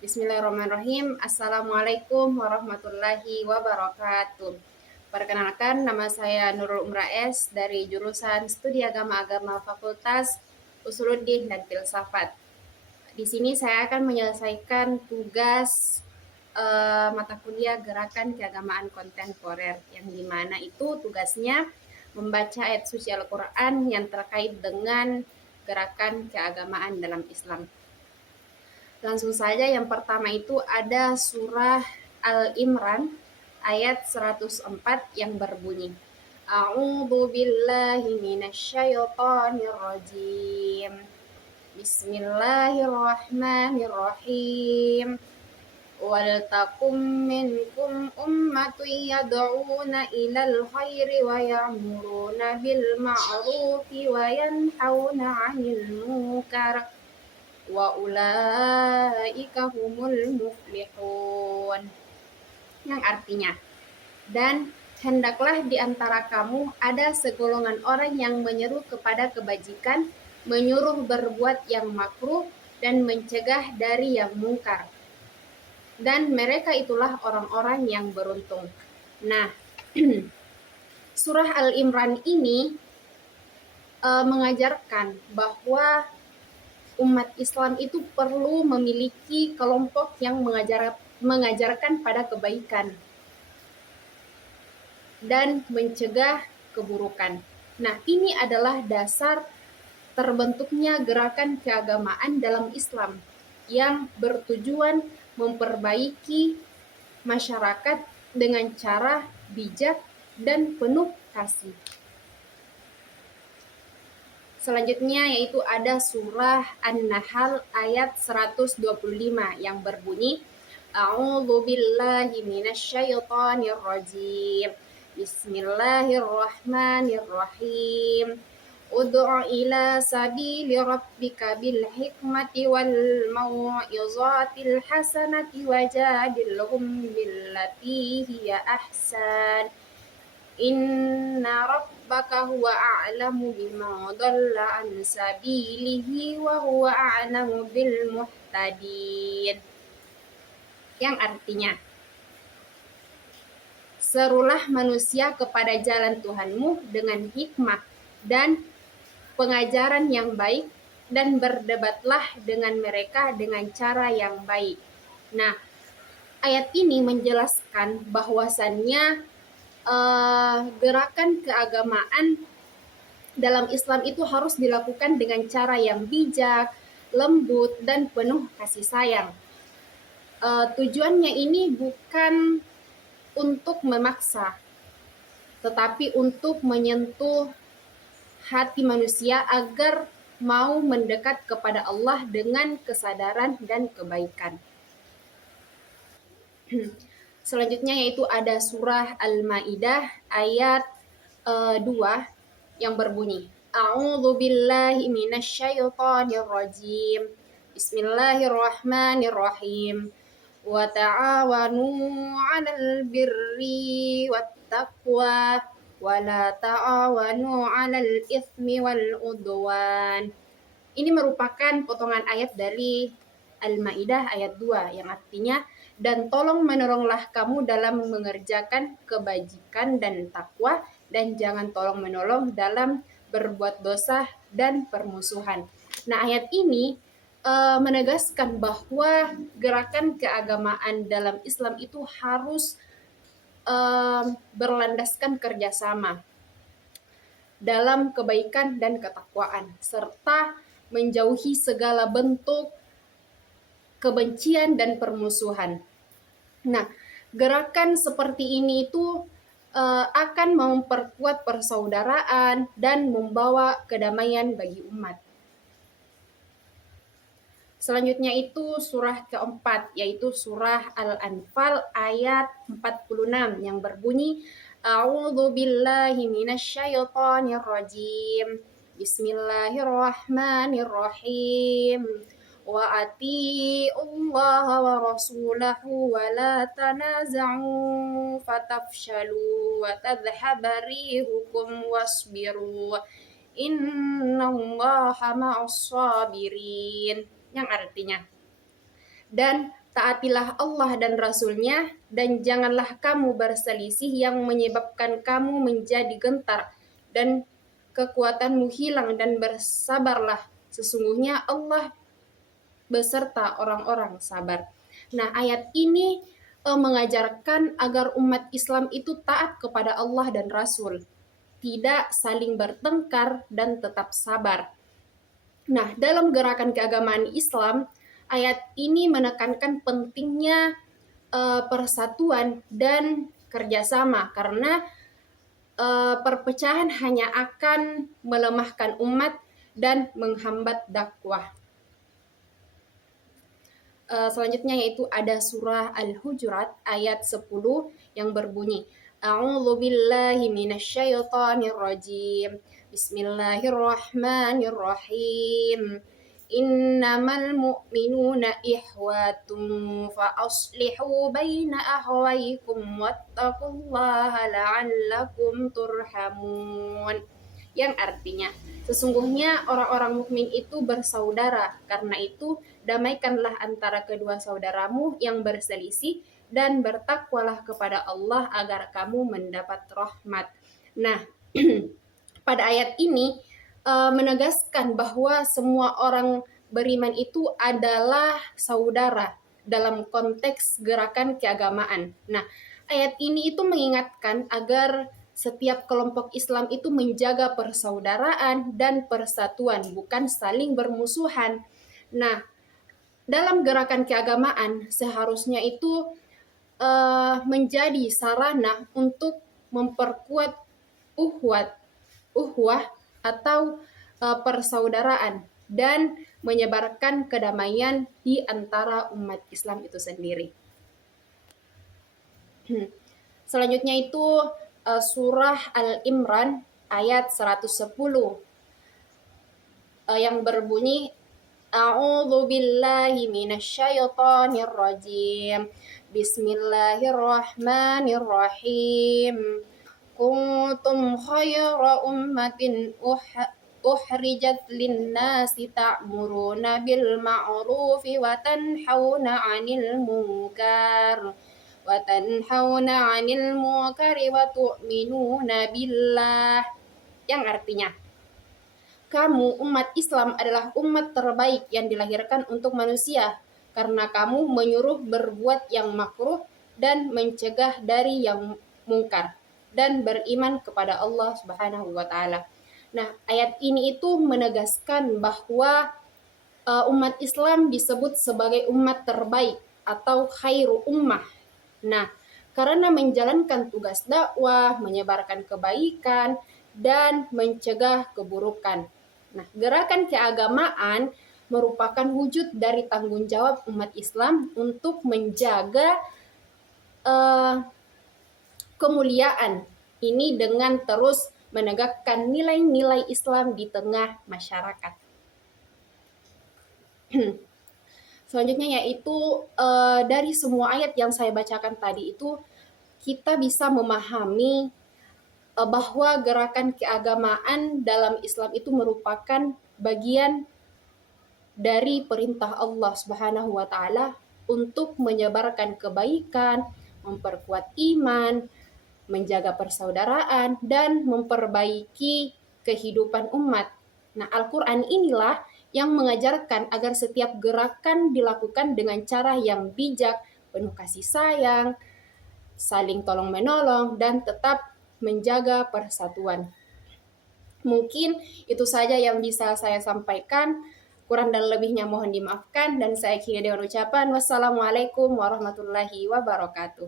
Bismillahirrahmanirrahim. Assalamualaikum warahmatullahi wabarakatuh. Perkenalkan, nama saya Nurul Umraes dari jurusan Studi Agama-Agama Fakultas Usuluddin dan Filsafat. Di sini saya akan menyelesaikan tugas mata kuliah Gerakan Keagamaan Kontemporer, yang dimana itu tugasnya membaca ayat suci Al-Quran yang terkait dengan gerakan keagamaan dalam Islam. Langsung saja, yang pertama itu ada surah Al-Imran ayat 104 yang berbunyi, A'udzu billahi minasyaitonir rajim. Bismillahirrahmanirrahim. Wal takum minkum ummatun yad'una ilal khairi wa ya'muruna bil ma'rufi wa yanhauna 'anil munkar wa ulaika humul muflihun, yang artinya, dan hendaklah di antara kamu ada segolongan orang yang menyeru kepada kebajikan, menyuruh berbuat yang makruh, dan mencegah dari yang mungkar, dan mereka itulah orang-orang yang beruntung. Nah, surah Al-Imran ini mengajarkan bahwa umat Islam itu perlu memiliki kelompok yang mengajarkan pada kebaikan dan mencegah keburukan. Nah, ini adalah dasar terbentuknya gerakan keagamaan dalam Islam yang bertujuan memperbaiki masyarakat dengan cara bijak dan penuh kasih. Selanjutnya yaitu ada surah An-Nahl ayat 125 yang berbunyi, A'udzu billahi minasyaitonir rajim. Bismillahirrahmanirrahim. Ud'u ila sabili rabbika bil hikmati wal mau'izatil hasanati wajadilhum billati hiya ahsan. Inna rabbaka huwa a'lamu biman dhalla an sabilihi wa huwa a'lamu bil muhtadin, yang artinya, serulah manusia kepada jalan Tuhanmu dengan hikmah dan pengajaran yang baik, dan berdebatlah dengan mereka dengan cara yang baik. Nah, ayat ini menjelaskan bahwasannya gerakan keagamaan dalam Islam itu harus dilakukan dengan cara yang bijak, lembut, dan penuh kasih sayang. Tujuannya ini bukan untuk memaksa, tetapi untuk menyentuh hati manusia agar mau mendekat kepada Allah dengan kesadaran dan kebaikan. Selanjutnya yaitu ada surah Al-Maidah ayat 2 yang berbunyi, A'udzu billahi minasyaitonir rajim. Bismillahirrahmanirrahim. Wa ta'awanu 'alal birri wattaqwa wa la ta'awanu 'alal itsmi wal udwan. Ini merupakan potongan ayat dari Al-Maidah ayat 2 yang artinya, dan tolong menolonglah kamu dalam mengerjakan kebajikan dan takwa, dan jangan tolong menolong dalam berbuat dosa dan permusuhan. Nah, ayat ini menegaskan bahwa gerakan keagamaan dalam Islam itu harus berlandaskan kerjasama dalam kebaikan dan ketakwaan, serta menjauhi segala bentuk kebencian dan permusuhan. Nah, gerakan seperti ini itu akan memperkuat persaudaraan dan membawa kedamaian bagi umat. Selanjutnya itu surah keempat, yaitu surah Al-Anfal ayat 46 yang berbunyi, A'udzu billahi minasyaitonir rajim. Bismillahirrahmanirrahim. Wa ati'ullaha wa rasulahu wa la tanaza'u fatafshalu wa tadhhaba rihukum wasbiru. Innallaha ma'as sabirin, yang artinya, dan taatilah Allah dan Rasul-Nya, dan janganlah kamu berselisih yang menyebabkan kamu menjadi gentar dan kekuatanmu hilang, dan bersabarlah, sesungguhnya Allah beserta orang-orang sabar. Nah, ayat ini mengajarkan agar umat Islam itu taat kepada Allah dan Rasul, tidak saling bertengkar dan tetap sabar. Nah, dalam gerakan keagamaan Islam, ayat ini menekankan pentingnya persatuan dan kerjasama, karena perpecahan hanya akan melemahkan umat dan menghambat dakwah. Selanjutnya yaitu ada surah Al-Hujurat ayat 10 yang berbunyi, A'udzu billahi minasyaitonir rajim. Bismillahirrahmanirrahim. Innamal mu'minuna ihwatun fa aslihu baina akhawaykum wattaqullaha la'allakum turhamun. Yang artinya, sesungguhnya orang-orang mukmin itu bersaudara, karena itu damaikanlah antara kedua saudaramu yang berselisih dan bertakwalah kepada Allah agar kamu mendapat rahmat. Nah, pada ayat ini menegaskan bahwa semua orang beriman itu adalah saudara dalam konteks gerakan keagamaan. Nah, ayat ini itu mengingatkan agar setiap kelompok Islam itu menjaga persaudaraan dan persatuan, bukan saling bermusuhan. Nah, dalam gerakan keagamaan seharusnya itu menjadi sarana untuk memperkuat uhwah atau persaudaraan dan menyebarkan kedamaian di antara umat Islam itu sendiri. Selanjutnya itu surah Al-Imran ayat 110 yang berbunyi, A'udzu billahi minasyaitonir rajim. Bismillahirrahmanirrahim. Kuntum khayra ummatin uhrijat linnasi ta'muruna bil ma'rufi wa tanhauna 'anil munkar wa tu'minuna billah. Yang artinya, kamu umat Islam adalah umat terbaik yang dilahirkan untuk manusia, karena kamu menyuruh berbuat yang makruh dan mencegah dari yang mungkar, dan beriman kepada Allah Subhanahu wa taala. Nah, ayat ini itu menegaskan bahwa umat Islam disebut sebagai umat terbaik atau khairu ummah. Nah, karena menjalankan tugas dakwah, menyebarkan kebaikan, dan mencegah keburukan. Nah, gerakan keagamaan merupakan wujud dari tanggung jawab umat Islam untuk menjaga kemuliaan ini dengan terus menegakkan nilai-nilai Islam di tengah masyarakat. Selanjutnya yaitu dari semua ayat yang saya bacakan tadi itu kita bisa memahami bahwa gerakan keagamaan dalam Islam itu merupakan bagian dari perintah Allah Subhanahu wa taala untuk menyebarkan kebaikan, memperkuat iman, menjaga persaudaraan, dan memperbaiki kehidupan umat. Nah, Al-Quran inilah yang mengajarkan agar setiap gerakan dilakukan dengan cara yang bijak, penuh kasih sayang, saling tolong-menolong, dan tetap menjaga persatuan. Mungkin itu saja yang bisa saya sampaikan. Kurang dan lebihnya mohon dimaafkan, dan saya akhiri dengan ucapan wassalamualaikum warahmatullahi wabarakatuh.